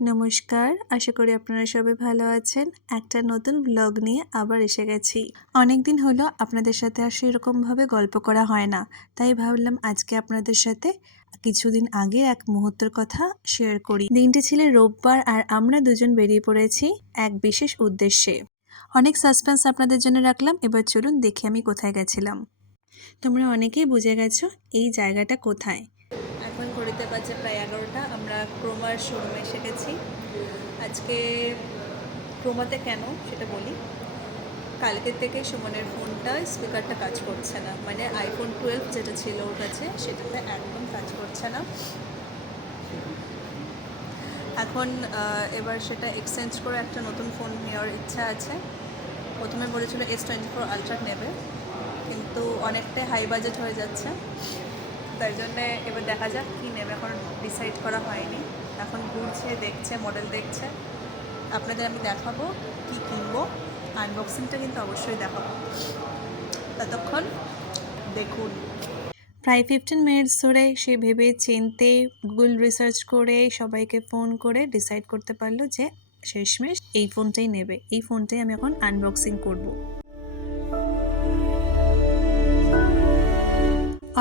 নমস্কার, আশা করি আপনারা সবাই ভালো আছেন। একটা নতুন ব্লগ নিয়ে আবার এসে গেছি। অনেকদিন হলো আপনাদের সাথে আর সেরকমভাবে গল্প করা হয় না, তাই ভাবলাম আজকে আপনাদের সাথে কিছুদিন আগের এক মুহূর্তের কথা শেয়ার করি। দিনটি ছিল রোববার আর আমরা দুজন বেরিয়ে পড়েছি এক বিশেষ উদ্দেশ্যে। অনেক সাসপেন্স আপনাদের জন্য রাখলাম, এবার চলুন দেখি আমি কোথায় গেছিলাম। তোমরা অনেকেই বুঝে গেছো এই জায়গাটা কোথায়। এখন ঘড়িতে বাজে প্রায় 11টা। আমরা ক্রোমার শোরুমে এসে গেছি। আজকে ক্রোমাতে কেন সেটা বলি। কালকের থেকে সুমনের ফোনটা স্পিকারটা কাজ করছে না, মানে আইফোন 12 যেটা ছিল ওর কাছে সেটাতে একদম কাজ করছে না। এখন এবার সেটা এক্সচেঞ্জ করে একটা নতুন ফোন নেওয়ার ইচ্ছা আছে। প্রথমে বলেছিল S24 আলট্রা নেবে, কিন্তু অনেকটাই হাই বাজেট হয়ে যাচ্ছে, তাই জন্যে এবার দেখা যাক কী নেবে। এখন ডিসাইড করা হয়নি, এখন ঘুরছে, দেখছে, মডেল দেখছে। আপনাদের আমি দেখাবো কি কিনবো, আনবক্সিংটা কিন্তু অবশ্যই দেখাবো। ততক্ষণ দেখুন। প্রায় 15 মিনিটস ধরে সে ভেবে চিনতে গুগল রিসার্চ করে সবাইকে ফোন করে ডিসাইড করতে পারলো যে শেষমেশ এই ফোনটাই নেবে। এই ফোনটাই আমি এখন আনবক্সিং করব।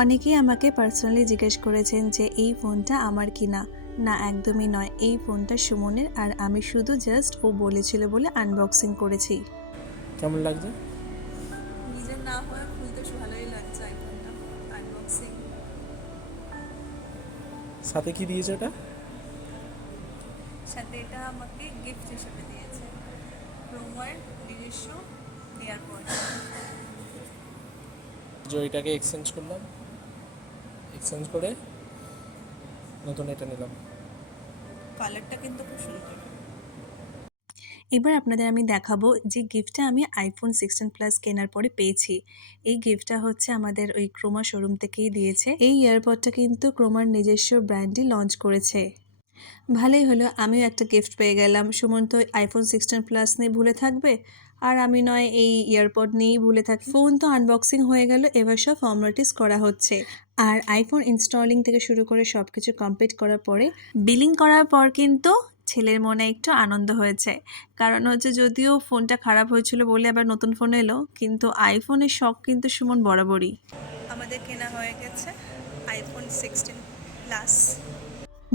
অনেকেই আমাকে পার্সোনালি জিজ্ঞেস করেছেন যে এই ফোনটা আমার কিনা। না, একদমই নয়, এই ফোনটা সুমনের, আর আমি শুধু জাস্ট ও বলেছিল বলে আনবক্সিং করেছি। কেমন লাগছে? নিজের না হয়ে খুলতে ভালোই লাগছে আইফোনটা। আনবক্সিং সাথে কি দিয়েছে এটা? সাথে এটা আমাকে গিফট হিসেবে দিয়েছে ক্রোমার নিজস্ব এয়ারপড। যে ওইটাকে এক্সচেঞ্জ করলাম, এক্সচেঞ্জ করে নতুন এটা নিলাম। কালারটা কিন্তু খুব সুন্দর। এবার আপনাদের আমি দেখাবো যে গিফটটা আমি আইফোন 16 প্লাস কেনার পরে পেয়েছি। এই গিফটটা হচ্ছে আমাদের ওই ক্রোমা শোরুম থেকেই দিয়েছে। এই ইয়ারপডটা কিন্তু ক্রোমার নিজস্ব ব্র্যান্ডই লঞ্চ করেছে। ভালোই হলো, আমিও একটা গিফট পেয়ে গেলাম। সুমন তো আইফোন 16 প্লাস নিয়ে ভুলে থাকবে, আর আমি নয় এই ইয়ারপড নিয়েই ভুলে থাকি। ফোন তো আনবক্সিং হয়ে গেল, এবার সব ফর্মালিটিস করা হচ্ছে। আর আইফোন ইনস্টলিং থেকে শুরু করে সব কিছু কমপ্লিট করার পরে বিলিং করার পর কিন্তু ছেলের মনে একটু আনন্দ হয়েছে। কারণ হচ্ছে যদিও ফোনটা খারাপ হয়েছিল বলে আবার নতুন ফোন এলো, কিন্তু আইফোনের শখ কিন্তু সুমন বরাবরই। আমাদের কেনা হয়ে গেছে আইফোন 16 প্লাস।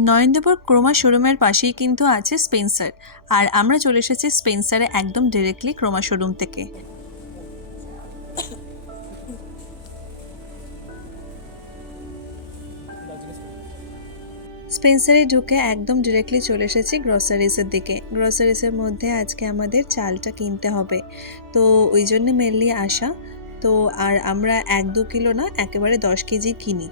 নরেন্দ্রপুর ক্রোমা শোরুমের পাশেই কিন্তু আছে স্পেন্সার, আর আমরা চলে এসেছি স্পেন্সারে একদম ডিরেক্টলি ক্রোমা শোরুম থেকে। স্পেন্সারে ঢুকে একদম ডিরেক্টলি চলে এসেছি গ্রসারিসের দিকে। গ্রসারিসের মধ্যে আজকে আমাদের চালটা কিনতে হবে, তো ওই জন্য মেনলি আসা। তো আর আমরা 1-2 কিলো না, একেবারে 10 কেজি কিনি।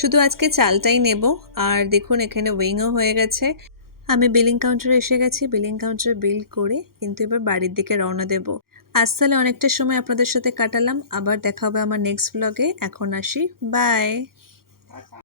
শুধু আজকে চালটাই নেব। আর দেখুন এখানে উইংও হয়ে গেছে। আমি বিলিং কাউন্টারে এসে গেছি, বিলিং কাউন্টারে বিল করে কিন্তু এবার বাড়ির দিকে রওনা দেব। আজ তাহলে অনেকটা সময় আপনাদের সাথে কাটালাম, আবার দেখা হবে আমার নেক্সট ব্লগে। এখন আসি, বাই।